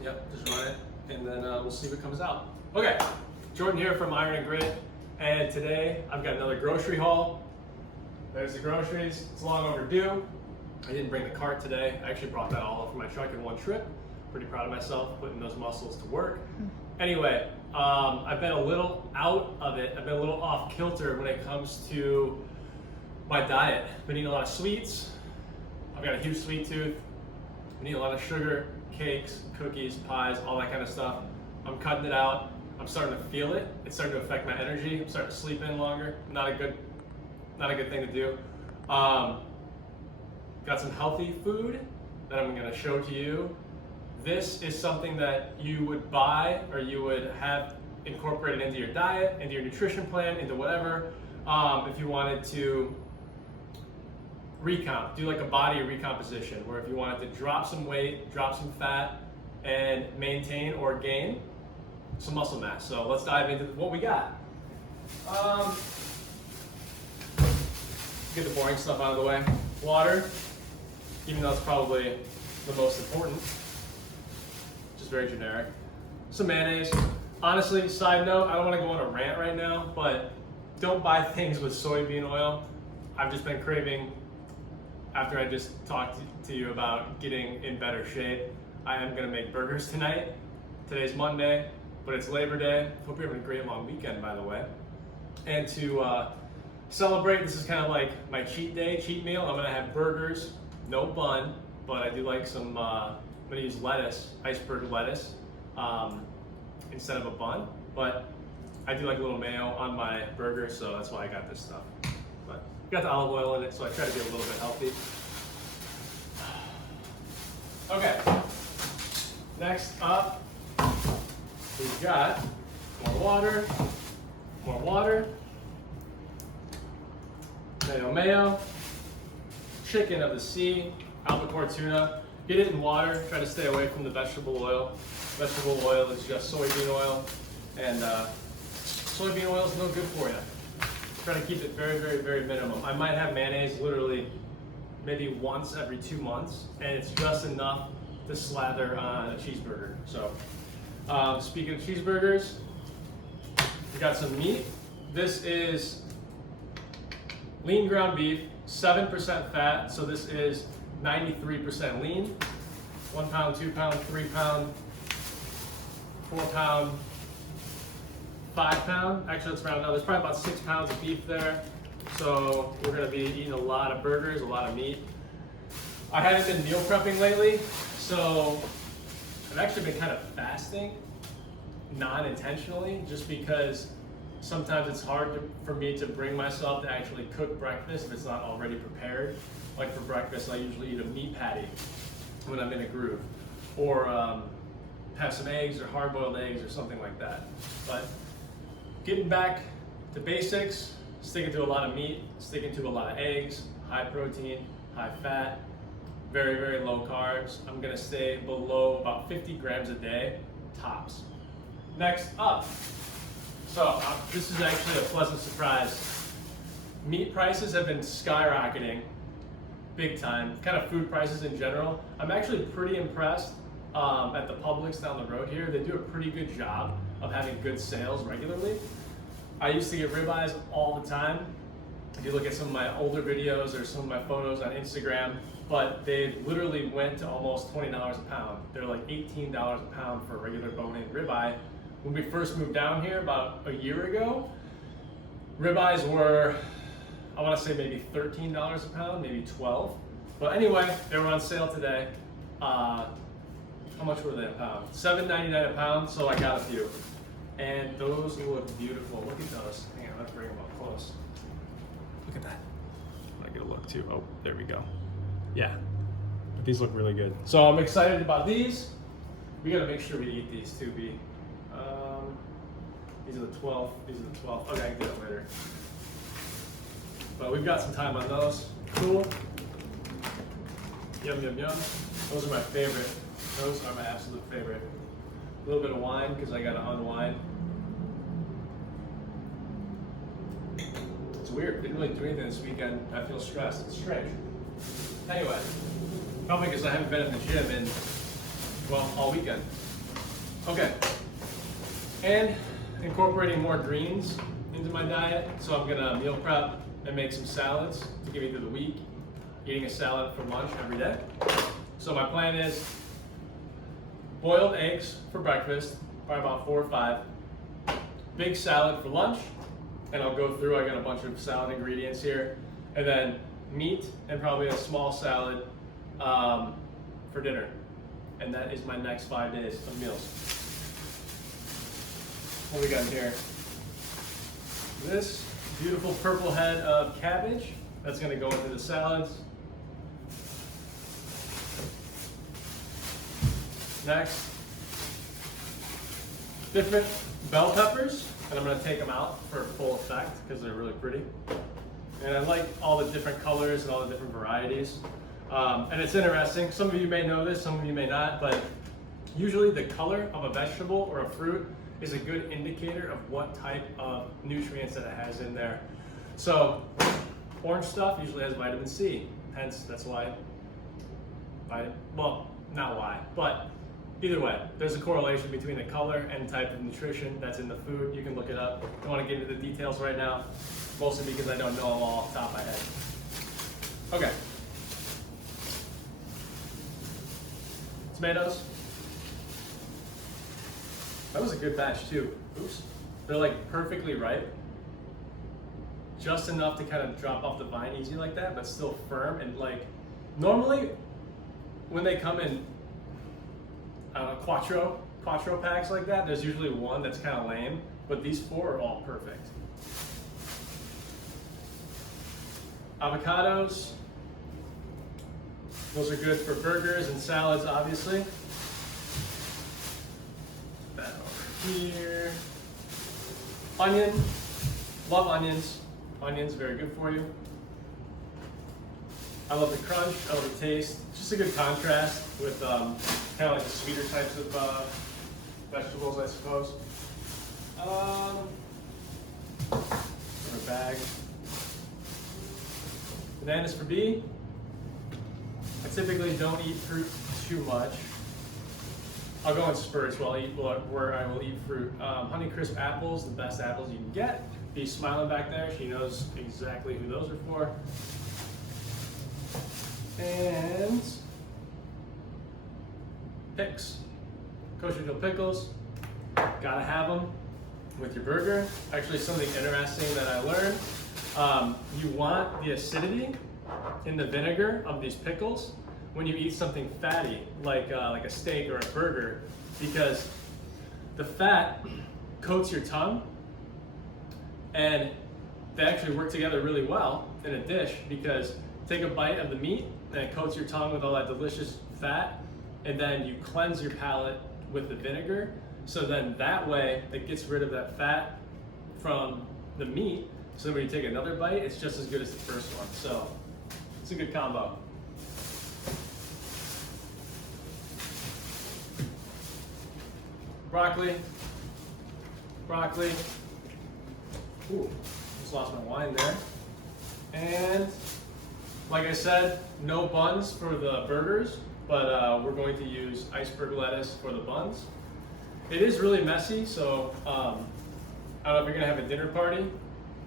Yep, just run it, and then we'll see what comes out. Okay, Jordan here from Iron and Grit, and today I've got another grocery haul. There's the groceries. It's long overdue. I didn't bring the cart today. I actually brought that all over my truck in one trip. Pretty proud of myself putting those muscles to work. Anyway, I've been a little out of it. I've been a little off kilter when it comes to my diet. I've been eating a lot of sweets. I've got a huge sweet tooth. I eat a lot of sugar, cakes, cookies, pies, all that kind of stuff. I'm cutting it out. I'm starting to feel it. It's starting to affect my energy. I'm starting to sleep in longer. Not a good thing to do. Got some healthy food that I'm going to show to you. This is something that you would buy or you would have incorporated into your diet, into your nutrition plan, into whatever. If you wanted to do like a body recomposition, where if you wanted to drop some weight, drop some fat, and maintain or gain some muscle mass. So let's dive into what we got. Get the boring stuff out of the way. Water, even though it's probably the most important, just very generic. Some mayonnaise. Honestly, side note, I don't want to go on a rant right now, but don't buy things with soybean oil. I've just been craving, after I just talked to you about getting in better shape, I am going to make burgers tonight. Today's Monday, but it's Labor Day. Hope you're having a great long weekend, by the way. And to celebrate, this is kind of like my cheat day, cheat meal. I'm going to have burgers, no bun, but I do like some, I'm going to use lettuce, iceberg lettuce, instead of a bun. But I do like a little mayo on my burger, so that's why I got this stuff. But got the olive oil in it, so I try to be a little bit healthy. Okay, next up, we've got more water, mayo, chicken of the sea, albacore tuna. Get it in water, try to stay away from the vegetable oil. Vegetable oil is just soybean oil, and soybean oil is no good for you. Try to keep it very, very, very minimum. I might have mayonnaise literally maybe once every 2 months, and it's just enough to slather on a cheeseburger. So, speaking of cheeseburgers, we got some meat. This is lean ground beef, 7% fat, so this is 93% lean. 1 pound, 2 pound, 3 pound, 4 pound, 5 pound. Actually, let's round it out. There's probably about 6 pounds of beef there. So we're gonna be eating a lot of burgers, a lot of meat. I haven't been meal prepping lately, so I've actually been kind of fasting, non-intentionally, just because sometimes it's hard for me to bring myself to actually cook breakfast if it's not already prepared. Like for breakfast, I usually eat a meat patty when I'm in a groove, or have some eggs or hard-boiled eggs or something like that. But getting back to basics, sticking to a lot of meat, sticking to a lot of eggs, high protein, high fat, very, very low carbs. I'm gonna stay below about 50 grams a day, tops. Next up, so this is actually a pleasant surprise. Meat prices have been skyrocketing big time, kind of food prices in general. I'm actually pretty impressed at the Publix down the road here. They do a pretty good job of having good sales regularly. I used to get ribeyes all the time. If you look at some of my older videos or some of my photos on Instagram, but they literally went to almost $20 a pound. They're like $18 a pound for a regular bone-in ribeye. When we first moved down here about a year ago, ribeyes were, I want to say maybe $13 a pound, maybe 12. But anyway, they were on sale today. How much were they a pound? $7.99 a pound, so I got a few. And those look beautiful. Look at those. Hang on, let's bring them up close. Look at that. I get a look too. Oh, there we go. Yeah, but these look really good. So I'm excited about these. We gotta make sure we eat these too, B. These are the 12. These are the 12. Okay, I can get it later. But we've got some time on those. Cool. Yum, yum, yum. Those are my favorite. Those are my absolute favorite. A little bit of wine because I gotta unwind. It's weird. Didn't really do anything this weekend. I feel stressed. It's strange. Anyway, probably because I haven't been in the gym in well, all weekend. Okay, and incorporating more greens into my diet. So I'm gonna meal prep and make some salads to get me through the week. Eating a salad for lunch every day. So my plan is boiled eggs for breakfast, probably about 4 or 5. Big salad for lunch, and I'll go through, I got a bunch of salad ingredients here. And then meat and probably a small salad for dinner. And that is my next 5 days of meals. What we got here? This beautiful purple head of cabbage. That's gonna go into the salads. Next, different bell peppers, and I'm gonna take them out for full effect because they're really pretty. And I like all the different colors and all the different varieties. And it's interesting, some of you may know this, some of you may not, but usually the color of a vegetable or a fruit is a good indicator of what type of nutrients that it has in there. So orange stuff usually has vitamin C, hence that's why, well, not why, but either way, there's a correlation between the color and type of nutrition that's in the food. You can look it up. Don't want to get into the details right now, mostly because I don't know them all off the top of my head. Okay. Tomatoes. That was a good batch too. Oops. They're like perfectly ripe. Just enough to kind of drop off the vine easy like that, but still firm. And like, normally when they come in quattro packs like that, there's usually one that's kind of lame, but these 4 are all perfect. Avocados, those are good for burgers and salads, obviously. That over here. Onion, love onions. Onions, very good for you. I love the crunch, I love the taste. It's just a good contrast with kind of like the sweeter types of vegetables, I suppose. In a bag. Bananas for B. I typically don't eat fruit too much. I'll go in spurts where I will eat fruit. Honeycrisp apples, the best apples you can get. Bee's smiling back there. She knows exactly who those are for. And Pickles, Kosher Dill pickles, gotta have them with your burger. Actually, something interesting that I learned, you want the acidity in the vinegar of these pickles when you eat something fatty, like a steak or a burger, because the fat coats your tongue, and they actually work together really well in a dish, because take a bite of the meat and it coats your tongue with all that delicious fat, and then you cleanse your palate with the vinegar. So then that way it gets rid of that fat from the meat. So when you take another bite, it's just as good as the first one. So it's a good combo. Broccoli. Ooh, just lost my wine there. And like I said, no buns for the burgers, but we're going to use iceberg lettuce for the buns. It is really messy, so I don't know if you're gonna have a dinner party.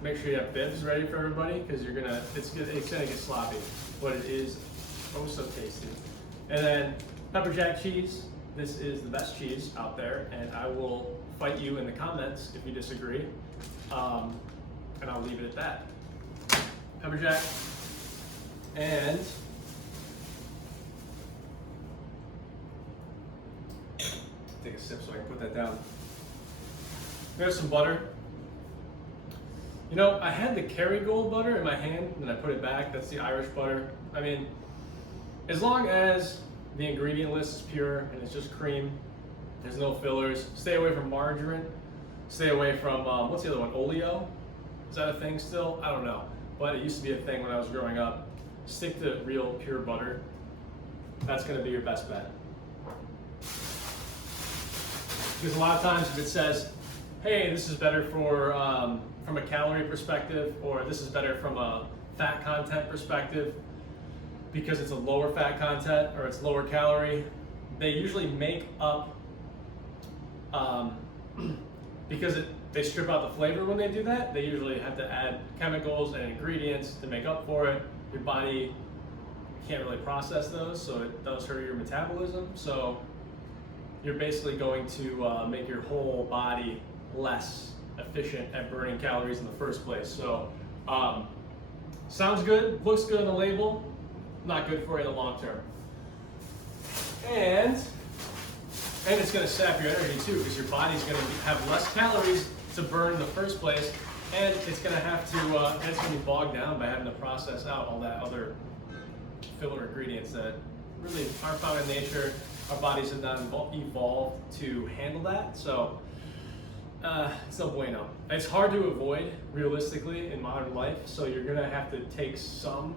Make sure you have bibs ready for everybody, because it's gonna get sloppy, but it is oh so tasty. And then pepper jack cheese. This is the best cheese out there, and I will fight you in the comments if you disagree. And I'll leave it at that. Pepper jack. And take a sip so I can put that down. There's some butter. You know, I had the Kerrygold butter in my hand, and I put it back. That's the Irish butter. I mean, as long as the ingredient list is pure and it's just cream, there's no fillers. Stay away from margarine. Stay away from, what's the other one, oleo? Is that a thing still? I don't know. But it used to be a thing when I was growing up. Stick to real pure butter. That's gonna be your best bet. Because a lot of times if it says, hey, this is better for from a calorie perspective, or this is better from a fat content perspective, because it's a lower fat content or it's lower calorie, they usually make up, because they strip out the flavor when they do that, they usually have to add chemicals and ingredients to make up for it. Your body can't really process those, so it does hurt your metabolism. So you're basically going to make your whole body less efficient at burning calories in the first place. So sounds good, looks good on the label, not good for you in the long term. And it's going to sap your energy too, because your body's going to have less calories to burn in the first place, and it's going to have to, and it's going to be bogged down by having to process out all that other filler ingredients that really aren't found in nature. Our bodies have not evolved to handle that, so it's no bueno. It's hard to avoid realistically in modern life, so you're going to have to take some.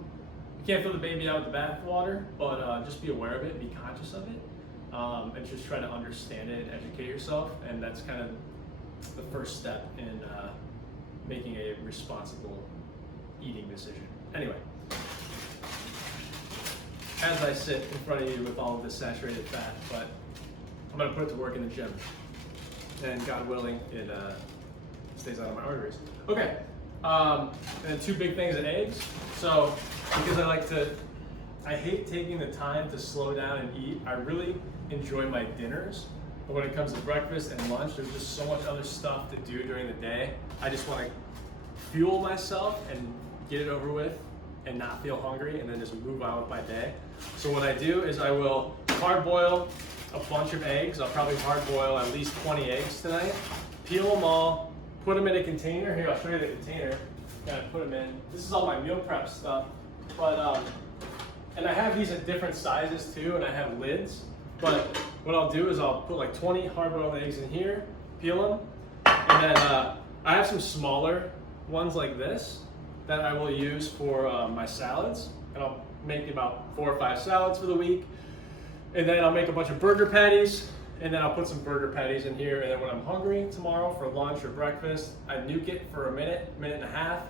You can't throw the baby out with the bathwater, but just be aware of it, be conscious of it. And just try to understand it and educate yourself, and that's kind of the first step in making a responsible eating decision. Anyway, as I sit in front of you with all of this saturated fat, but I'm going to put it to work in the gym, and God willing, it stays out of my arteries. Okay, and then 2 big things of eggs. So because I hate taking the time to slow down and eat. I really enjoy my dinners, but when it comes to breakfast and lunch, there's just so much other stuff to do during the day. I just want to fuel myself and get it over with and not feel hungry, and then just move on with my day. So what I do is I will hard boil a bunch of eggs. I'll probably hard boil at least 20 eggs tonight. Peel them all, put them in a container. Here, I'll show you the container. Gotta put them in. This is all my meal prep stuff, but and I have these at different sizes too, and I have lids. But what I'll do is I'll put like 20 hard-boiled eggs in here, peel them, and then I have some smaller ones like this that I will use for my salads, and I'll make about 4 or 5 salads for the week. And then I'll make a bunch of burger patties, and then I'll put some burger patties in here, and then when I'm hungry tomorrow for lunch or breakfast, I nuke it for a minute and a half,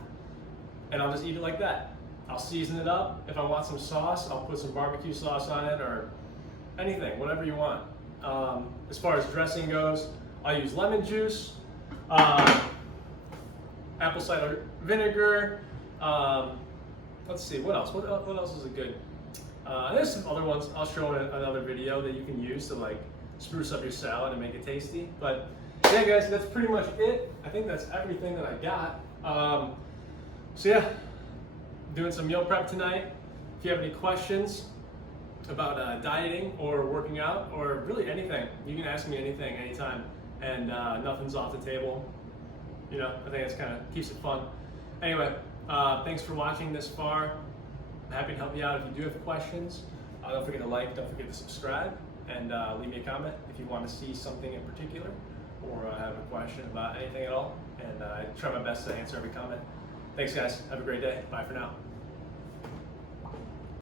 and I'll just eat it like that. I'll season it up. If I want some sauce, I'll put some barbecue sauce on it, or anything, whatever you want. As far as dressing goes, I'll use lemon juice, apple cider vinegar. Let's see, what else? What else is good? There's some other ones I'll show in another video that you can use to like spruce up your salad and make it tasty. But yeah, guys, that's pretty much it. I think that's everything that I got. So yeah, doing some meal prep tonight. If you have any questions about dieting or working out or really anything, you can ask me anything, anytime, and nothing's off the table. You know, I think it's kind of keeps it fun. Anyway, thanks for watching this far. I'm happy to help you out if you do have questions. Don't forget to like, don't forget to subscribe, and leave me a comment if you want to see something in particular or have a question about anything at all. And I try my best to answer every comment. Thanks, guys. Have a great day. Bye for now.